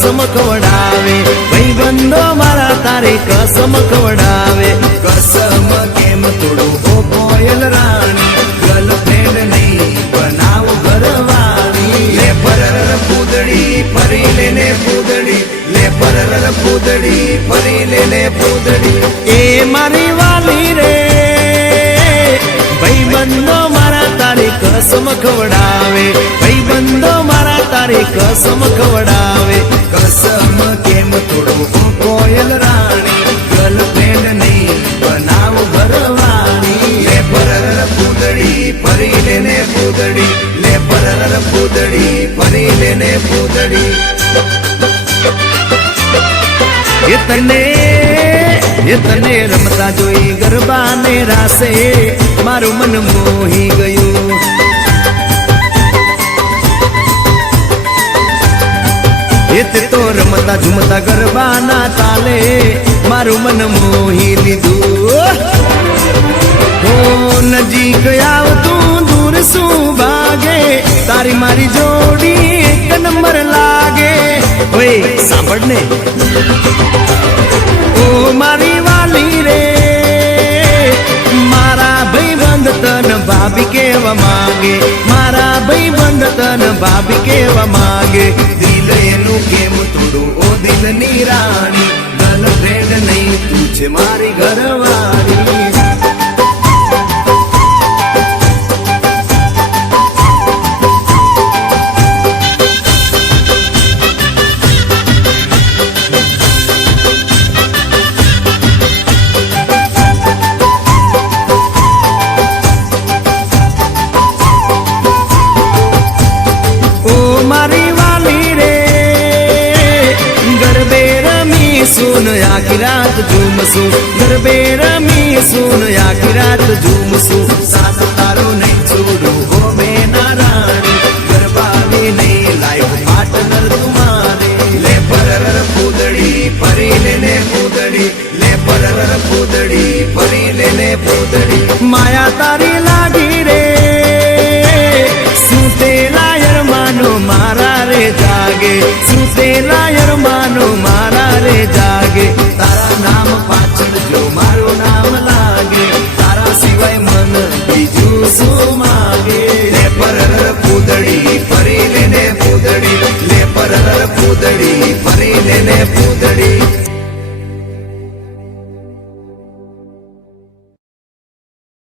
कसम खवडावे भाईबंधो मारा तारे कसम खवडावे कसम केम तोड़ो हो कोयल रानी गर्लफ्रेंड नहीं बनाओ घरवाली ले परर पूदड़ी फरी लेने पूदड़ी ले परर पूदड़ी फरी लेने पूदड़ी ए मारी वाली रे भाईबंधो मारा तारे कसम खवडावे भाईबंधो मारा तारे कसम खवडावे कसम केम तोड़ो हो कोयल रानी गर्लफ्रेंड नहीं बनाओ घरवाली ले परर पूदड़ी फरी लेने पूदड़ी ले परर पूदड़ी फरी लेने पूदड़ी ये तने रमता जोई गरबा ने रासे मारू मन मोही गयो ये तो रमता झुमता गरबा ना ताले मारू मन मोही लीधु हो नजीक आव तू दूर सू भागे तारी मारी जोड़ी एक नंबर लागे ओए सांभळने ओ मारी वाली रे मारा भाईबंध तन भाभी केवा मागे मारा भाईबंध तन भाभी केवा मागे दिल एनु केम तोड़ो ओ दिल नी रानी गर्लफ्रेंड नहीं तू छे मारी घरवाली सुन आखी रात झूमसू गरबे रमी सुन आखी रात झूमसू साथ तारो नहीं छोड़ू हो मेना रानी गरबाली नहीं लाइफ पार्टनर तुम्हारे ले परर पूदड़ी फरी लेने पूदड़ी ले परर पूदड़ी फरी लेने पूदड़ी माया तारी लागी रे सूते लायर मानो मारा रे जागे सूते लायर मानो मारा रे जागे तारा नाम पाछळ जो मारो नाम लागे तारा सिवाय मन बीजू सु मागे ले परर पूदड़ी फरी लेने पूदड़ी ले परर पूदड़ी फरी लेने पूदड़ी